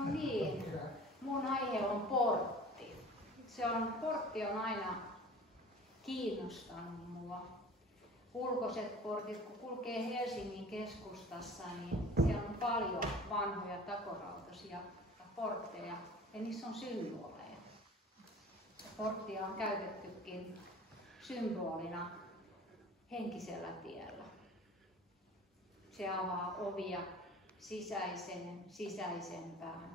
No niin, mun aihe on portti. Portti on aina kiinnostanut mua. Ulkoiset portit, kun kulkee Helsingin keskustassa, niin siellä on paljon vanhoja takorautaisia portteja ja niissä on symboleja. Porttia on käytettykin symbolina henkisellä tiellä. Se avaa ovia sisäisempään,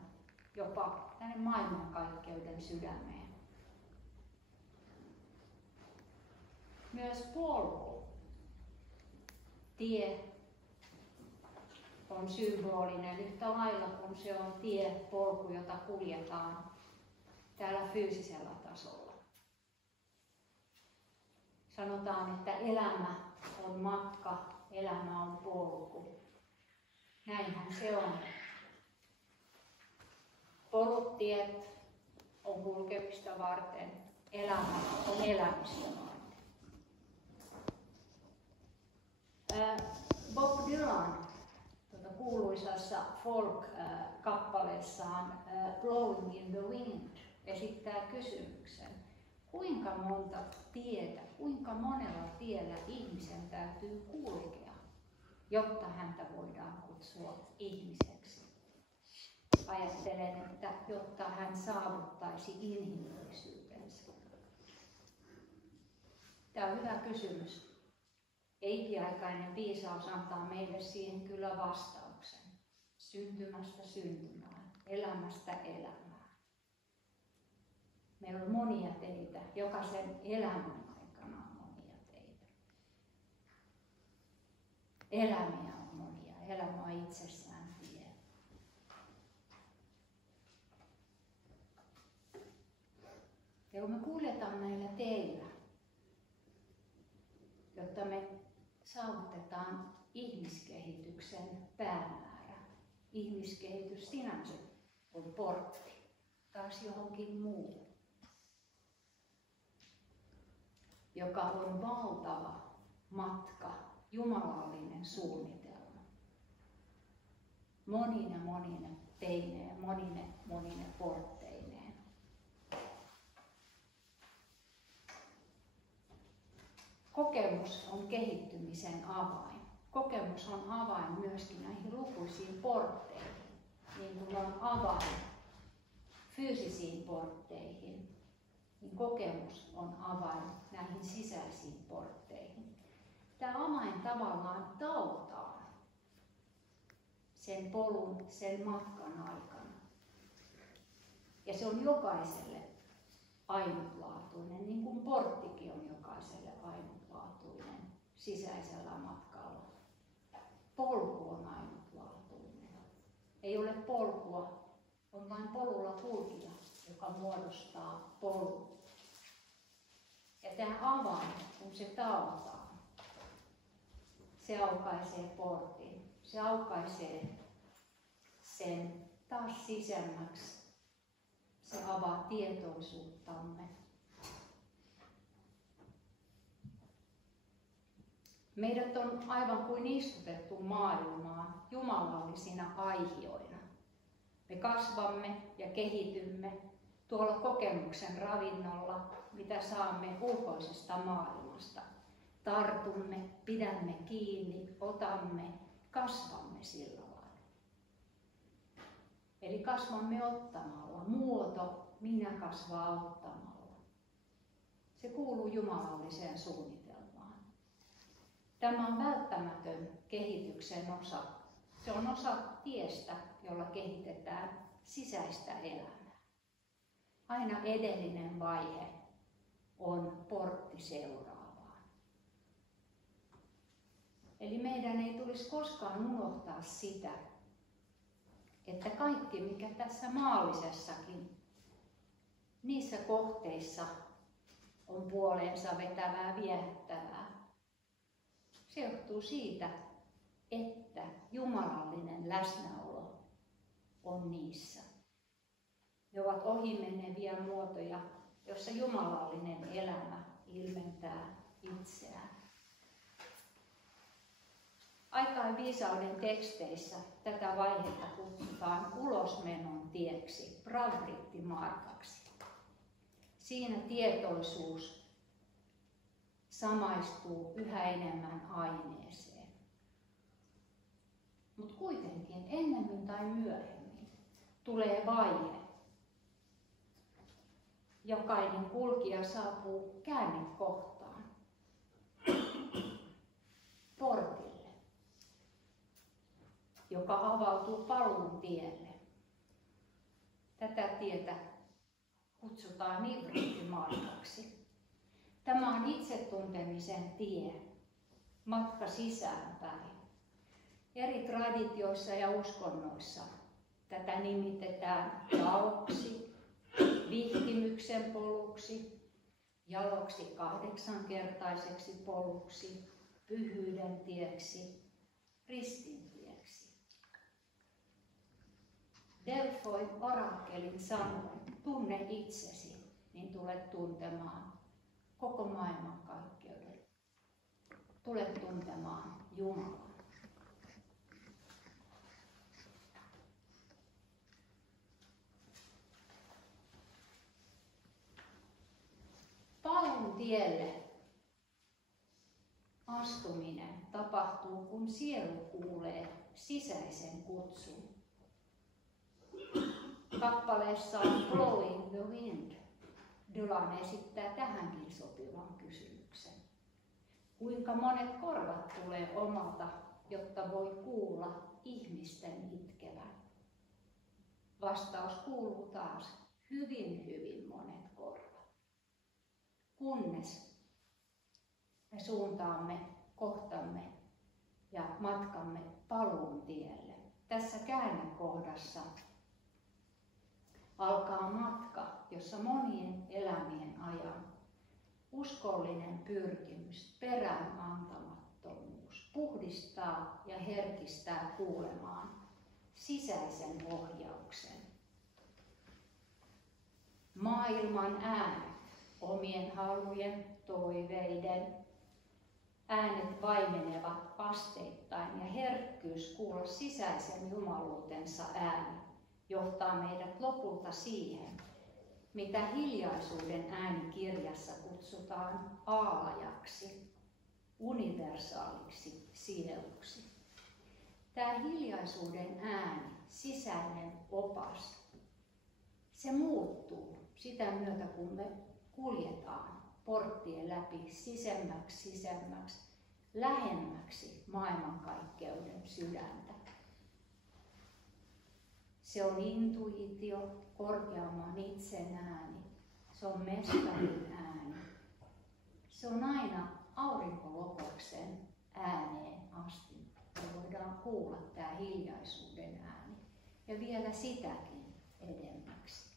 jopa tänne maailmankaikkeuden sydämeen. Myös polku, tie, on symbolinen yhtä lailla kuin se on tie, polku, jota kuljetaan täällä fyysisellä tasolla. Sanotaan, että elämä on matka, elämä on polku. Näinhän se on. Polutiet on kulkemista varten, elämä on elämistä varten. Bob Dylan kuuluisassa folk-kappaleessaan Blowing in the Wind esittää kysymyksen, kuinka monella tiellä ihmisen täytyy kulkea, jotta häntä voidaan kutsua ihmiseksi. Ajattelen, että jotta hän saavuttaisi inhimillisyytensä. Tämä on hyvä kysymys. Ikiaikainen viisaus antaa meille siihen kyllä vastauksen. Syntymästä syntymään, elämästä elämään. Meillä on monia teitä, jokaisen elämän aikana on monia teitä. Elämiä on monia, elämä on itsessään tie. Ja kun me kuljetaan näillä teillä, jotta me saavutetaan ihmiskehityksen päämäärä. Ihmiskehitys sinänsä on portti, taas johonkin muuhun, joka on valtava matka, jumalallinen suunnitelma. Monine teineen, monine portteineen. Kokemus on kehittymisen avain. Kokemus on avain myöskin näihin lukuisiin portteihin, niin kuin on avain fyysisiin portteihin, niin kokemus on avain näihin sisäisiin portteihin. Tämä avain tavallaan tautaa sen polun, sen matkan aikana. Ja se on jokaiselle ainutlaatuinen, niin kuin porttikin on jokaiselle ainutlaatuinen sisäisellä matkalla. Polku on ainutlaatuinen. Ei ole polkua, on vain polulla kulkija, joka muodostaa polun. Ja tämä avain, kun se tautaa, se aukaisee portin. Se aukaisee sen taas sisemmäksi. Se avaa tietoisuuttamme. Meidät on aivan kuin istutettu maailmaan jumalallisina aihioina. Me kasvamme ja kehitymme tuolla kokemuksen ravinnolla, mitä saamme ulkoisesta maailmasta. Tartumme, pidämme kiinni, otamme, kasvamme sillä lailla. Eli kasvamme ottamalla. Muoto, minä kasvaa ottamalla. Se kuuluu jumalalliseen suunnitelmaan. Tämä on välttämätön kehityksen osa. Se on osa tiestä, jolla kehitetään sisäistä elämää. Aina edellinen vaihe on portti seuraavaan. Eli meidän ei tulisi koskaan unohtaa sitä, että kaikki, mikä tässä maallisessakin, niissä kohteissa on puoleensa vetävää, viehättävää. Se johtuu siitä, että jumalallinen läsnäolo on niissä. Ne ovat ohimeneviä muotoja, joissa jumalallinen elämä ilmentää itseään. Aikainviisauden teksteissä tätä vaihetta kutsutaan ulosmenon tieksi, pravrittimarkaksi. Siinä tietoisuus samaistuu yhä enemmän aineeseen. Mutta kuitenkin ennemmin tai myöhemmin tulee vaihe. Jokainen kulkija saapuu käännekohtaan, portille, joka avautuu paluun tielle. Tätä tietä kutsutaan nivrittimatkaksi. Tämä on itsetuntemisen tie, matka sisäänpäin. Eri traditioissa ja uskonnoissa tätä nimitetään taoksi, vihkimyksen poluksi, jaloksi 8-kertaiseksi poluksi, pyhyyden tieksi, ristin tieksi. Delfoin orakkelin sanoin, tunne itsesi, niin tulet tuntemaan koko maailmankaikkeuden. Tulet tuntemaan Jumalan. Paluun tielle astuminen tapahtuu, kun sielu kuulee sisäisen kutsun. Kappaleessa on Blowing the Wind. Dylan esittää tähänkin sopivan kysymyksen. Kuinka monet korvat tulee omalta, jotta voi kuulla ihmisten itkevän? Vastaus kuuluu taas hyvin monet korvat. Kunnes me suuntaamme kohtamme ja matkamme paluun tielle. Tässä käännekohdassa alkaa matka, jossa monien elämien ajan uskollinen pyrkimys, peräänantamattomuus puhdistaa ja herkistää kuulemaan sisäisen ohjauksen. Maailman äänet, omien halujen, toiveiden, äänet vaimenevat asteittain ja herkkyys kuulla sisäisen jumaluutensa ääni johtaa meidät lopulta siihen, mitä hiljaisuuden äänikirjassa kutsutaan aalajaksi, universaaliksi sieluksi. Tämä hiljaisuuden ääni, sisäinen opas, se muuttuu sitä myötä, kun me kuljetaan porttien läpi sisemmäksi, lähemmäksi maailmankaikkeuden sydäntä. Se on intuitio, korkeamman itsen ääni. Se on mestarin ääni. Se on aina aurinkolokoksen ääneen asti. Me voidaan kuulla tämä hiljaisuuden ääni. Ja vielä sitäkin edemmäksi.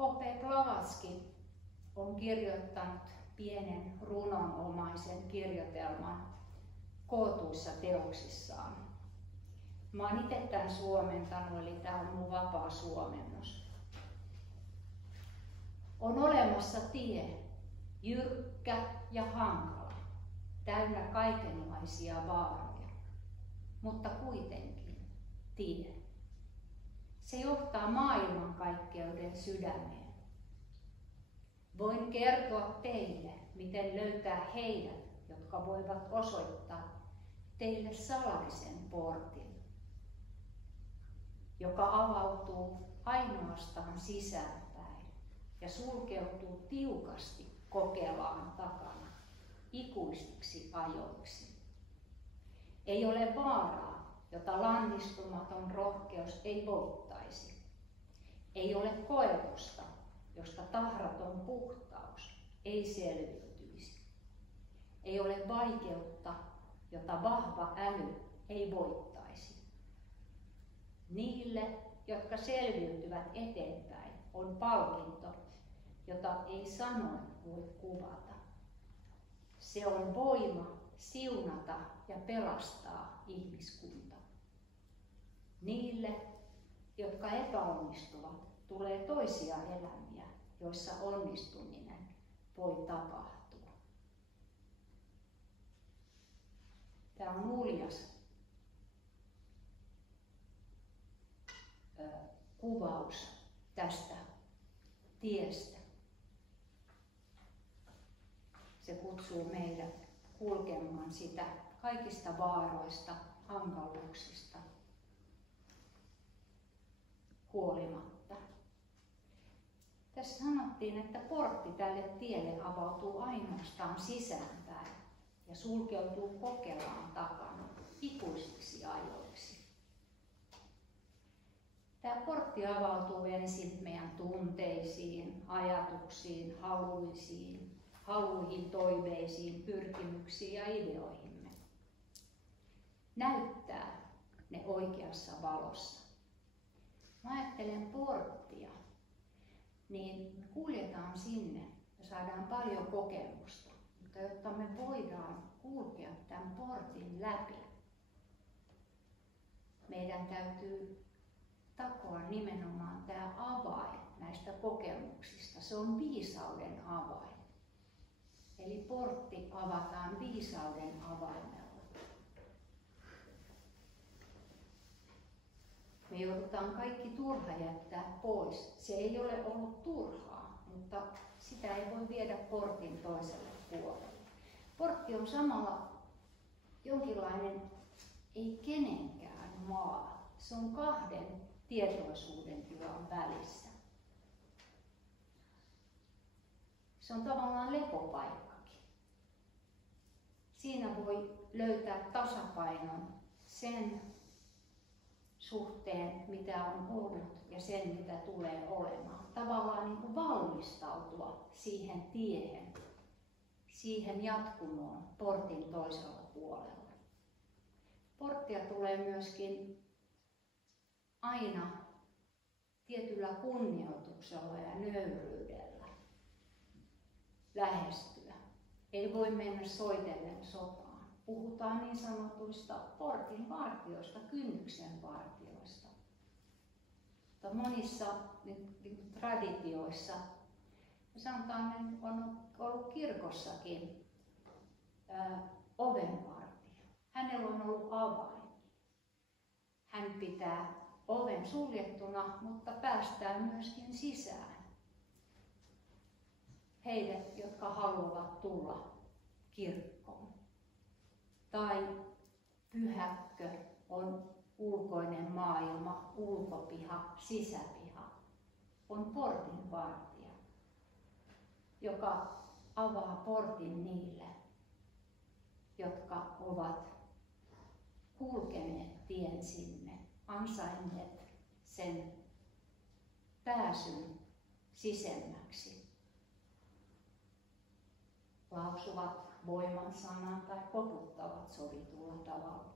H.P. Blavatsky on kirjoittanut pienen runonomaisen kirjoitelman kootuissa teoksissaan. Mä oon itse tämän suomentanut, eli tämä on mun vapaa suomennos. On olemassa tie, jyrkkä ja hankala, täynnä kaikenlaisia vaaroja, mutta kuitenkin tie. Se johtaa maailmankaikkeuden sydämeen. Voin kertoa teille, miten löytää heidät, jotka voivat osoittaa teille salaisen portin, joka avautuu ainoastaan sisäänpäin ja sulkeutuu tiukasti kokelaan takana ikuisiksi ajoiksi. Ei ole vaaraa, jota lannistumaton rohkeus ei voittaisi. Ei ole koetusta, josta tahraton puhtaus ei selviytyisi. Ei ole vaikeutta, jota vahva äly ei voittaisi. Niille, jotka selviytyvät eteenpäin, on palkinto, jota ei sanoin voi kuvata. Se on voima siunata ja pelastaa ihmiskunta. Niille, jotka epäonnistuvat, tulee toisia elämiä, joissa onnistuminen voi tapahtua. Tämä on uljas kuvaus tästä tiestä. Se kutsuu meidät kulkemaan sitä kaikista vaaroista, hankaluuksista huolimatta. Tässä sanottiin, että portti tälle tielle avautuu ainoastaan sisäänpäin ja sulkeutuu Kokelaan takana ikuisiksi ajoiksi. Tämä portti avautuu ensin meidän tunteisiin, ajatuksiin, haluihin, toiveisiin, pyrkimyksiin ja ideoihimme. Näyttää ne oikeassa valossa. Mä ajattelen porttia, niin kuljetaan sinne ja saadaan paljon kokemusta. Mutta jotta me voidaan kulkea tämän portin läpi, meidän täytyy takoa nimenomaan tämä avain näistä kokemuksista. Se on viisauden avain. Eli portti avataan viisauden avaimella. Me joudutaan kaikki turha jättää pois. Se ei ole ollut turhaa, mutta sitä ei voi viedä portin toiselle puolelle. Portti on samalla jonkinlainen ei kenenkään maa. Se on kahden tietoisuuden tilan välissä. Se on tavallaan lepopaikkakin. Siinä voi löytää tasapainon sen suhteen, mitä on ollut ja sen, mitä tulee olemaan. Tavallaan niin kuin valmistautua siihen tiehen, siihen jatkumoon portin toisella puolella. Porttia tulee myöskin aina tietyllä kunnioituksella ja nöyryydellä lähestyä. Ei voi mennä soitellen sotaan. Puhutaan niin sanotuista portin vartijoista, kynnyksen vartijoista. Mutta monissa traditioissa, sanotaan, että on ollut kirkossakin ovenvartija. Hänellä on ollut avain. Hän pitää oven suljettuna, mutta päästään myöskin sisään. Heille, jotka haluavat tulla kirkkoon. Tai pyhäkkö on ulkoinen maailma, ulkopiha, sisäpiha. On portinvartija, joka avaa portin niille, jotka ovat kulkeneet tien sinne, ansainneet sen pääsyn sisemmäksi. Lausuvat voiman sanan tai koputtavat sovitulla tavalla.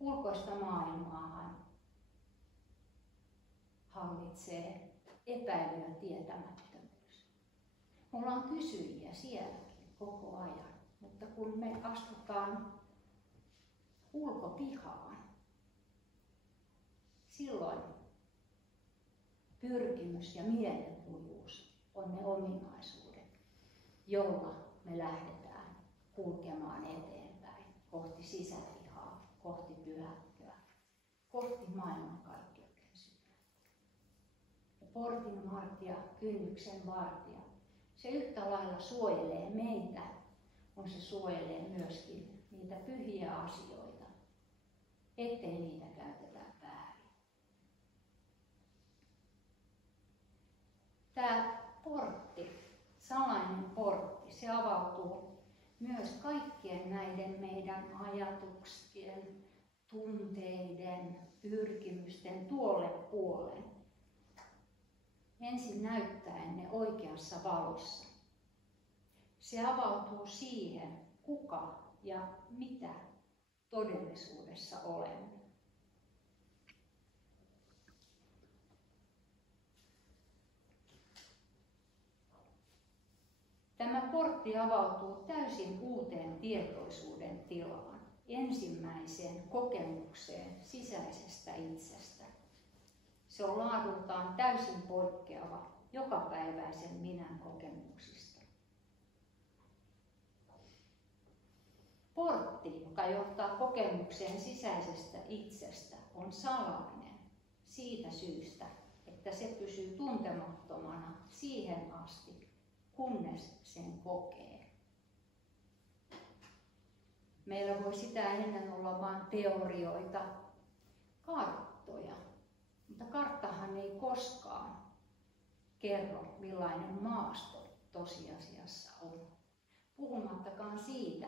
Ulkoista maailmaahan hallitsee epäily ja tietämättömyys. Mulla on kysyjiä sielläkin koko ajan, mutta kun me astutaan ulkopihaan, silloin pyrkimys ja mielenlujuus on ne ominaisuudet, joilla me lähdetään kulkemaan eteenpäin kohti sisäpihaa, kohti pyhäkköä, kohti maailmankaikkeuden sydäntä. Ja portin vartija, kynnyksen vartija, se yhtä lailla suojelee meitä, kun se suojelee myöskin niitä pyhiä asioita, ettei niitä käytetä väärin. Tämä portti, salainen portti, se avautuu myös kaikkien näiden meidän ajatuksien, tunteiden, pyrkimysten tuolle puolen. Ensin näyttäen ne oikeassa valossa. Se avautuu siihen, kuka ja mitä todellisuudessa olemme. Tämä portti avautuu täysin uuteen tietoisuuden tilaan. ensimmäiseen kokemukseen sisäisestä itsestä. Se on laadultaan täysin poikkeava jokapäiväisen minän kokemuksista. Portti, joka johtaa kokemukseen sisäisestä itsestä, on salainen siitä syystä, että se pysyy tuntemattomana siihen asti, kunnes sen kokee. Meillä voi sitä ennen olla vain teorioita, karttoja, mutta karttahan ei koskaan kerro, millainen maasto tosiasiassa on. Puhumattakaan siitä,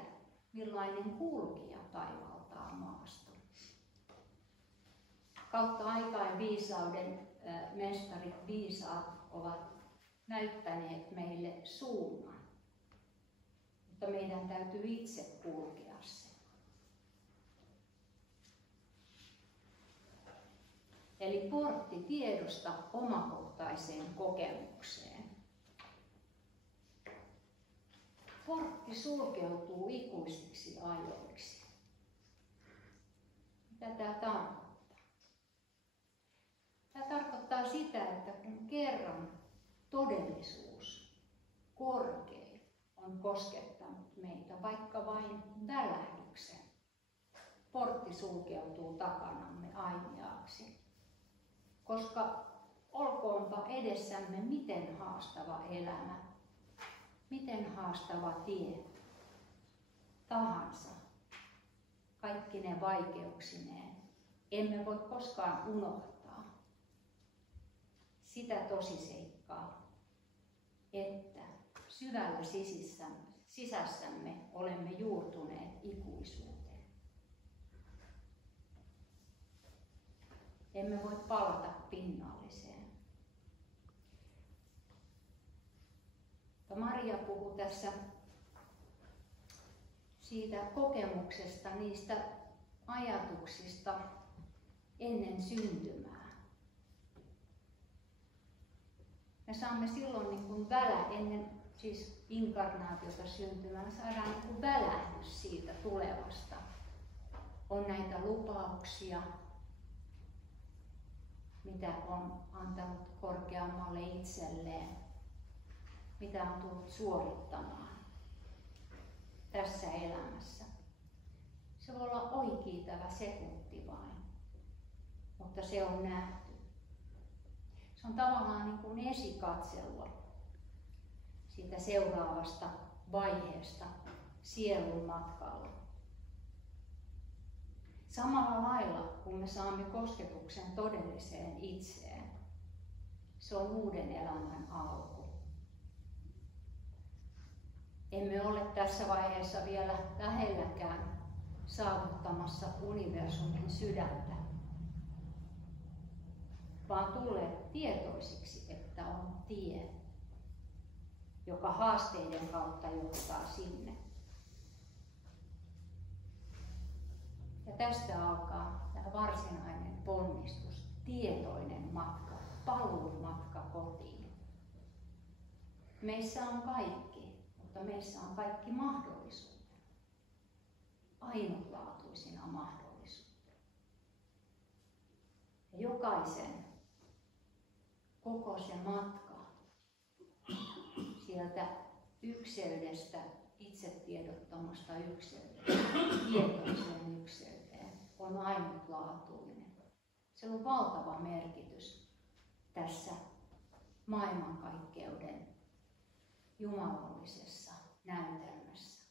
millainen kulkija taivaltaa maaston. Kautta aikain viisauden mestarit, viisaat ovat näyttäneet meille suunnan, mutta meidän täytyy itse kulkea se. Eli portti tiedosta omakohtaiseen kokemukseen. Portti sulkeutuu ikuisiksi ajoiksi. Mitä tämä tarkoittaa? Tämä tarkoittaa sitä, että kun kerran todellisuus, korkein, on koskettanut meitä, vaikka vain välähdyksen, portti sulkeutuu takanamme ainiaaksi. Koska olkoonpa edessämme miten haastava elämä, miten haastava tie tahansa, kaikki ne vaikeuksineen, emme voi koskaan unohtaa sitä tosiseikkaa, että syvällä sisässämme olemme juurtuneet ikuisuuteen. Emme voi palata pinnalliseen. Maria puhuu tässä siitä kokemuksesta, niistä ajatuksista ennen syntymää. Me saamme silloin niin kuin ennen siis inkarnaatiota syntymään, saadaan niin kuin välähdys siitä tulevasta. On näitä lupauksia, mitä on antanut korkeammalle itselleen, mitä on tullut suorittamaan tässä elämässä. Se voi olla oikiitävä sekunti vain, mutta se on nähty. Se on tavallaan niin kuin esikatselua siitä seuraavasta vaiheesta sielun matkalla. Samalla lailla, kun me saamme kosketuksen todelliseen itseen, se on uuden elämän alku. Emme ole tässä vaiheessa vielä lähelläkään saavuttamassa universumin sydäntä, vaan tulleet tietoisiksi, että on tie, joka haasteiden kautta johtaa sinne. Ja tästä alkaa tämä varsinainen ponnistus, tietoinen matka, paluun matka kotiin. Meissä on kaikki, mutta meissä on kaikki mahdollisuudet, ainutlaatuisina mahdollisuutena. Ja jokaisen koko se matka sieltä ykseydestä, itsetiedottamasta ykseydestä, tietoiseen ykseyteen on ainutlaatuinen. Se on valtava merkitys tässä maailmankaikkeuden jumalallisessa näytelmässä.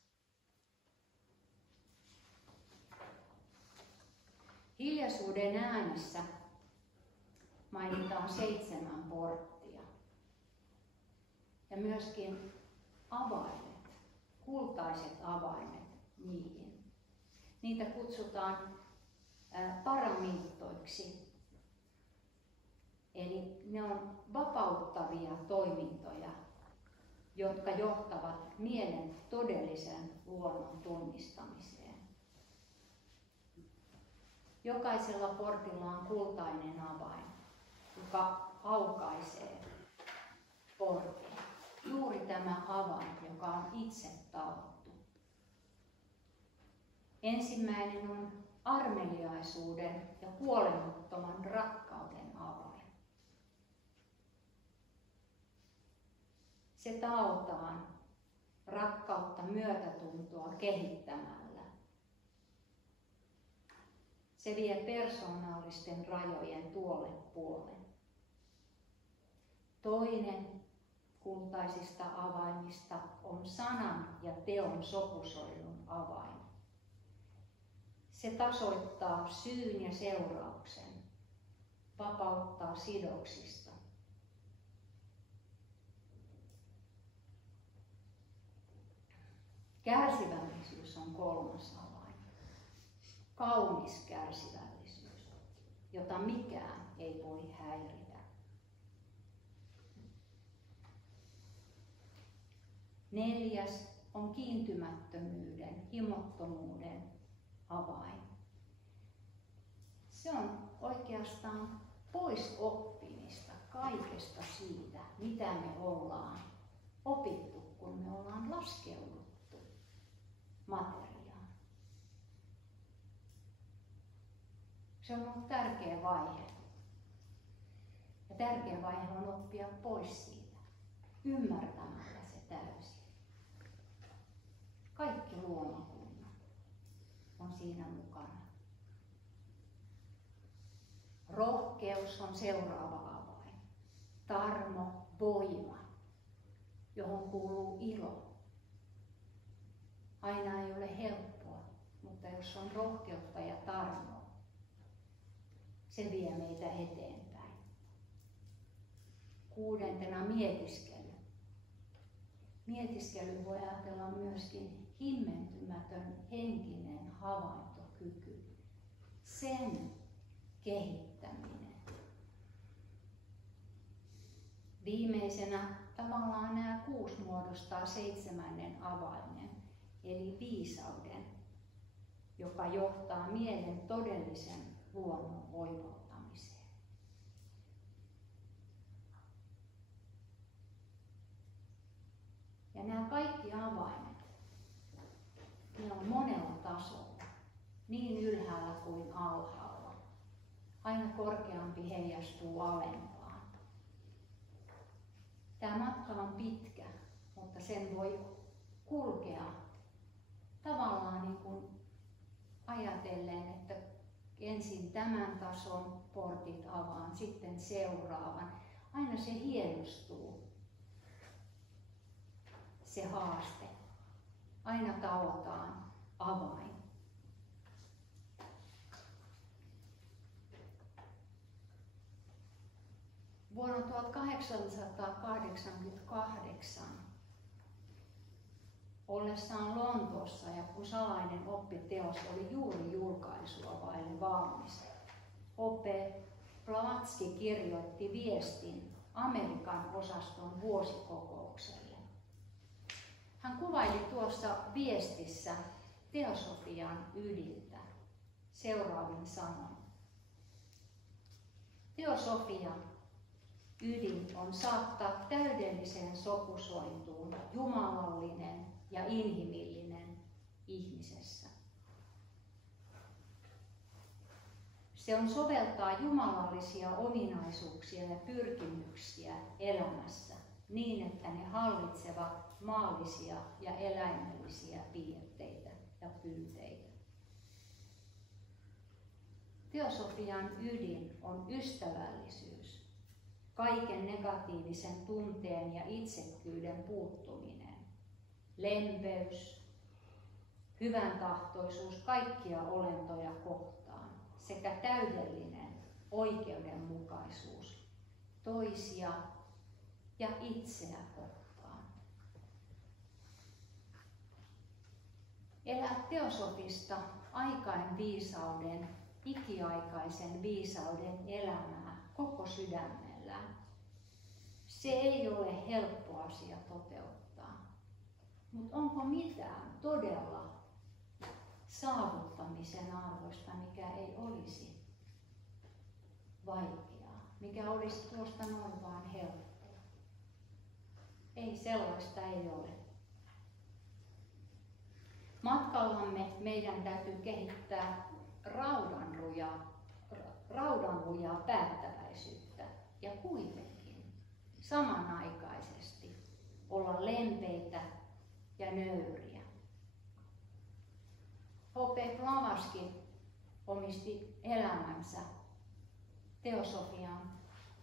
Hiljaisuuden äänessä mainitaan 7 porttia ja myöskin avaimet, kultaiset avaimet niihin. Niitä kutsutaan paramittoiksi, eli ne on vapauttavia toimintoja, jotka johtavat mielen todellisen luonnon tunnistamiseen. Jokaisella portilla on kultainen avain, joka aukaisee portin. Juuri tämä avain, joka on itse taottu. Ensimmäinen on armeliaisuuden ja kuolemattoman rakkauden avain. Se taotaan rakkautta myötätuntoa kehittämällä. Se vie persoonallisten rajojen tuolle puolen. Toinen kultaisista avaimista on sanan ja teon sopusoinnun avain. Se tasoittaa syyn ja seurauksen, vapauttaa sidoksista. Kärsivällisyys on kolmas avain. Kaunis kärsivällisyys, jota mikään ei voi häiritä. Neljäs on kiintymättömyyden, himottomuuden avain. Se on oikeastaan pois oppimista kaikesta siitä, mitä me ollaan opittu, kun me ollaan laskeuduttu materiaan. Se on ollut tärkeä vaihe. Ja tärkeä vaihe on oppia pois siitä, ymmärtämällä se täysin. Kaikki luomakunnat on siinä mukana. Rohkeus on seuraava avain. Tarmo, voima, johon kuuluu ilo. Aina ei ole helppoa, mutta jos on rohkeutta ja tarmoa, se vie meitä eteenpäin. Kuudentena mietiskely. Mietiskely voi ajatella myöskin himmentymätön henkinen havaintokyky. Sen kehittäminen. Viimeisenä tavallaan nämä 6 muodostaa 7. avaimen, eli viisauden, joka johtaa mielen todellisen luonnon oivallamiseen. Ja nämä kaikki avaimet, ne on monella tasolla, niin ylhäällä kuin alhaalla. Aina korkeampi heijastuu alempaan. Tämä matka on pitkä, mutta sen voi kulkea tavallaan niin kuin ajatellen, että ensin tämän tason portit avaan, sitten seuraavan. Aina se hienostuu, se haaste. Aina taotaan avain. Vuonna 1888 ollessaan Lontoossa ja kun salainen oppiteos oli juuri julkaisua vaille valmis, Ope Blavatsky kirjoitti viestin Amerikan osaston vuosikokoukselle. Hän kuvaili tuossa viestissä teosofian ydintä seuraavin sanoin. Teosofian ydin on saattaa täydelliseen sopusointuun jumalallinen ja inhimillinen ihmisessä. Se on soveltaa jumalallisia ominaisuuksia ja pyrkimyksiä elämässä niin, että ne hallitsevat maallisia ja eläimellisiä piirteitä ja pyyteitä. Teosofian ydin on ystävällisyys, kaiken negatiivisen tunteen ja itsekkyyden puuttuminen, lempeys, hyvän tahtoisuus kaikkia olentoja kohtaan sekä täydellinen oikeudenmukaisuus toisia ja itseä kohtaan. Elää teosofista aikain viisauden, ikiaikaisen viisauden elämää koko sydämellään. Se ei ole helppo asia toteuttaa, mutta onko mitään todella saavuttamisen arvoista, mikä ei olisi vaikeaa, mikä olisi tuosta noin vaan helppoa? Ei, sellaista ei ole. Matkalla alallamme meidän täytyy kehittää raudanlujaa päättäväisyyttä ja kuitenkin samanaikaisesti olla lempeitä ja nöyriä. H.P. Blavatsky omisti elämänsä teosofian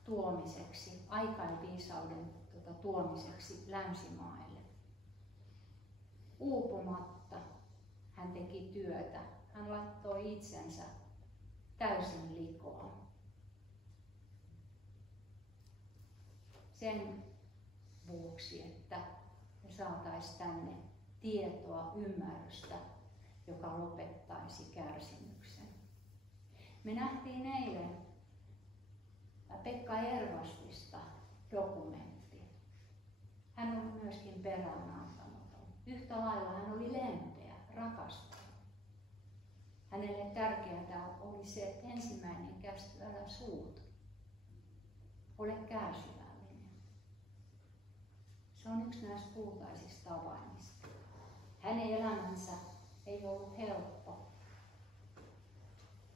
tuomiseksi, aikainviisauden tuomiseksi länsimaille. Uupumatta hän teki työtä. Hän laittoi itsensä täysin likoon. Sen vuoksi, että me saataisiin tänne tietoa, ymmärrystä, joka lopettaisi kärsimyksen. Me nähtiin eilen Pekka Ervastista dokumentti. Hän oli myöskin peräänantamaton. Yhtä lailla hän oli lempeä, rakastava. Hänelle tärkeää oli se ensimmäinen käsky, älä suutu. Ole kärsivällinen. Se on yksi näistä kultaisista avaimista. Hänen elämänsä ei ollut helppo,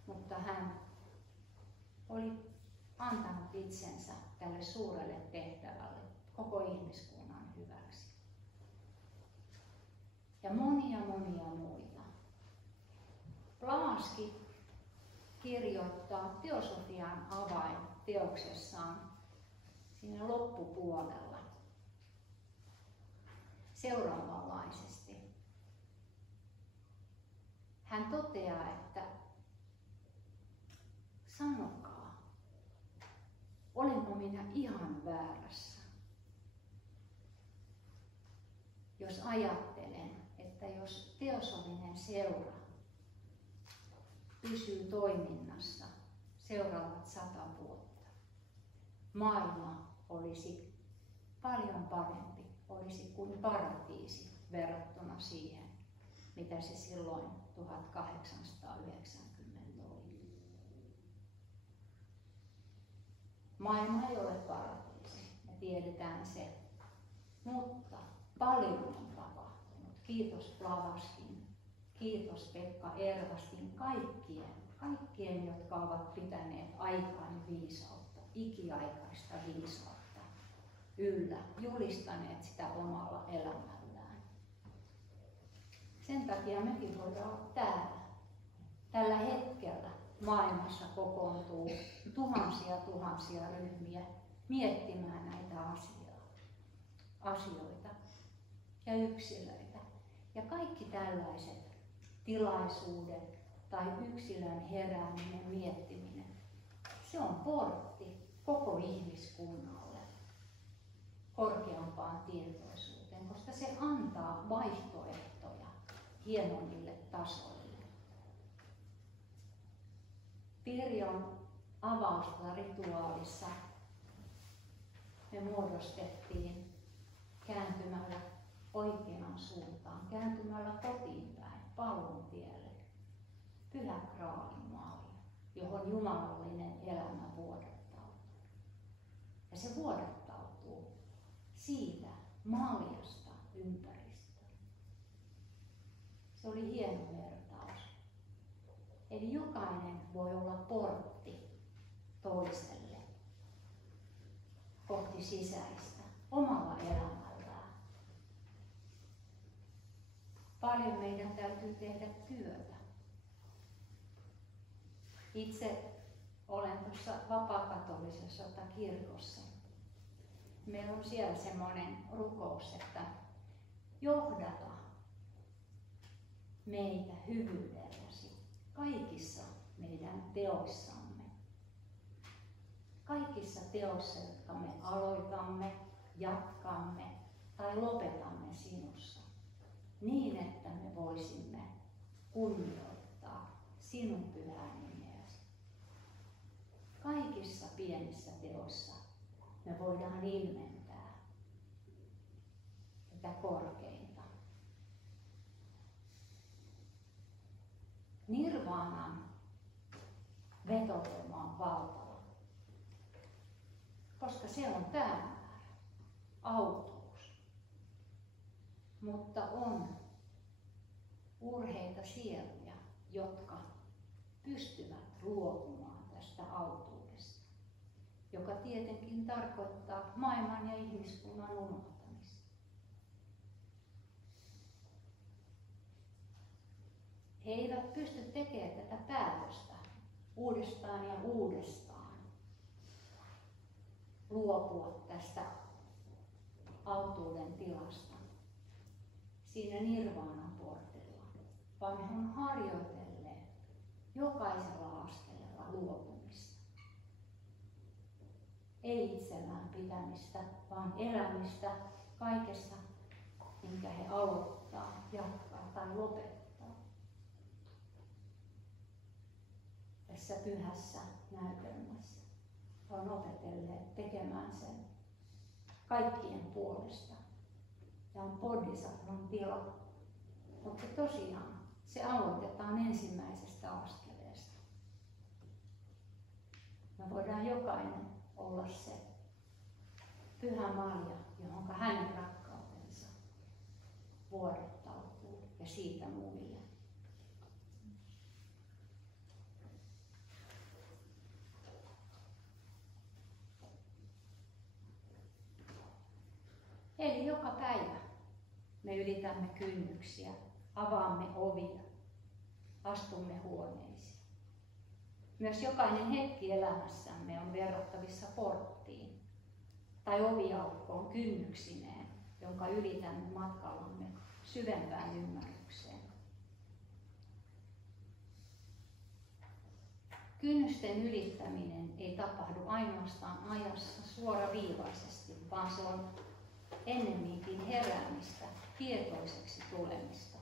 mutta hän oli antanut itsensä tälle suurelle tehtävälle koko ihmiskunnan hyväksi. Ja monia muita. Blavatsky kirjoittaa teosofian avain teoksessaan siinä loppupuolella seuraavanlaisesti. Hän toteaa, että sanokaa, olenko minä ihan väärässä, jos ajattelen, että jos teosofinen seura pysyy toiminnassa seuraavat 100 vuotta, maailma olisi paljon parempi, olisi kuin paratiisi verrattuna siihen, mitä se silloin 1890 oli. Maailma ei ole paratiisi, me tiedetään se, mutta paljon on tapahtunut. Kiitos Blavatskyn, kiitos Pekka Ervastin, kaikkien, jotka ovat pitäneet aikaan viisautta, ikiaikaista viisautta yllä, julistaneet sitä omalla elämällään. Sen takia mekin voidaan olla täällä. Tällä hetkellä maailmassa kokoontuu tuhansia ryhmiä miettimään näitä asioita ja yksilöitä. Ja kaikki tällaiset tilaisuudet tai yksilön herääminen, miettiminen, se on portti koko ihmiskunnalle korkeampaan tietoisuuteen, koska se antaa vaihtoehtoja hienommille tasoille. Pirjon avausrituaalissa me muodostettiin kääntymällä oikeaan suuntaan, kääntymällä kotiin päin, palvon tielle, Pyhä Graalin maali, johon jumalallinen elämä vuodattautuu. Ja se vuodattautuu siitä maaliasta ympäristöön. Se oli hieno vertaus. Eli jokainen voi olla portti toiselle kohti sisäistä omalla elämällään. Paljon meidän täytyy tehdä työtä. Itse olen tuossa vapaakatolisessa kirkossa. Meillä on siellä semmoinen rukous, että johdata meitä hyvyydelläsi kaikissa meidän teoissamme. Kaikissa teoissa, jotka me aloitamme, jatkamme tai lopetamme sinussa, niin että me voisimme kunnioittaa sinun pyhää nimeäsi. Kaikissa pienissä teoissa me voidaan ilmentää tätä korkeinta. Nirvanan vetovoima on valtava, koska se on päämäärä, autuus, mutta on urheilija sieluja, jotka pystyvät luopumaan tästä autuudesta, joka tietenkin tarkoittaa maailman ja ihmiskunnan unohtamista. He eivät pysty tekemään tätä päätöstä uudestaan ja uudestaan, luopua tästä autuuden tilasta siinä nirvaanan portilla, vaan he on harjoitelleet jokaisella askeleella luopumista. Ei itsellään pitämistä, vaan elämistä kaikessa, minkä he aloittaa, jatkaa tai lopettaa. Tässä pyhässä näytelmässä on opetelleet tekemään sen kaikkien puolesta. Tämä on bodhisattvan tila. Mutta tosiaan se aloitetaan ensimmäisestä askeleesta. Me voidaan jokainen olla se pyhä Marja, johon hänen rakkautensa vuodattautuu ja siitä muille. Eli joka päivä me ylitämme kynnyksiä, avaamme ovia, astumme huoneisiin. Myös jokainen hetki elämässämme on verrattavissa porttiin tai oviaukkoon kynnyksineen, jonka ylitämme matkallamme syvempään ymmärrykseen. Kynnysten ylittäminen ei tapahdu ainoastaan ajassa suoraviivaisesti, vaan se on ennemminkin heräämistä, tietoiseksi tulemista.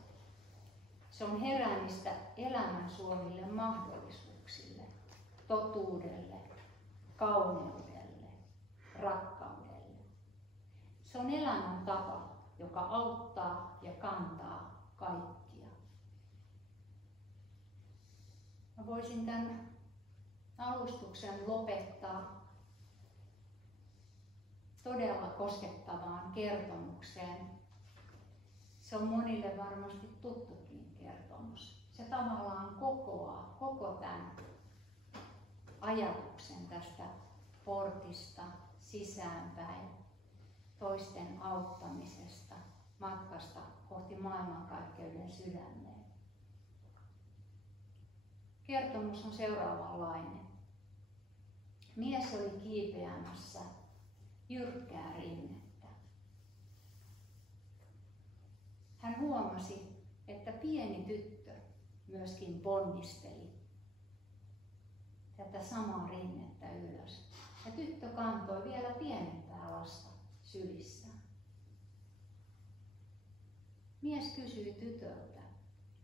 Se on heräämistä elämän suomille mahdollisuuksille, totuudelle, kauneudelle, rakkaudelle. Se on elämän tapa, joka auttaa ja kantaa kaikkia. Mä voisin tämän alustuksen lopettaa todella koskettavaan kertomukseen. Se on monille varmasti tuttukin kertomus. Se tavallaan kokoaa koko tämän ajatuksen tästä portista sisäänpäin, toisten auttamisesta, matkasta kohti maailmankaikkeuden sydämeen. Kertomus on seuraavanlainen. Mies oli kiipeämässä jyrkkää rinnettä. Hän huomasi, että pieni tyttö myöskin ponnisteli tätä samaa rinnettä ylös. Ja tyttö kantoi vielä pienempää lasta sylissään. Mies kysyi tytöltä,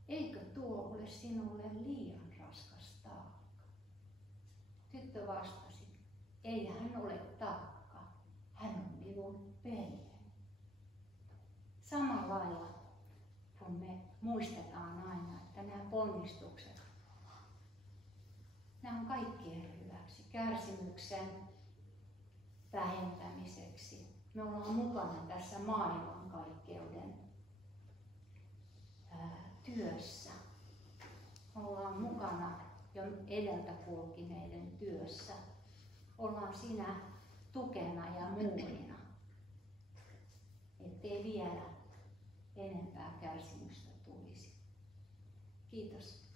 eikö tuo ole sinulle liian raskas taakka? Tyttö vastasi, ei hän ole taakka. Hän on minun veljeni. Samalla lailla, kun me muistetaan aina, että nämä ponnistukset, nämä on kaikkien hyväksi, kärsimyksen vähentämiseksi. Me ollaan mukana tässä maailmankaikkeuden työssä. Me ollaan mukana jo edeltä kulkineiden työssä. Ollaan siinä tukena ja muurina, ettei vielä enempää kärsimystä tulisi. Kiitos.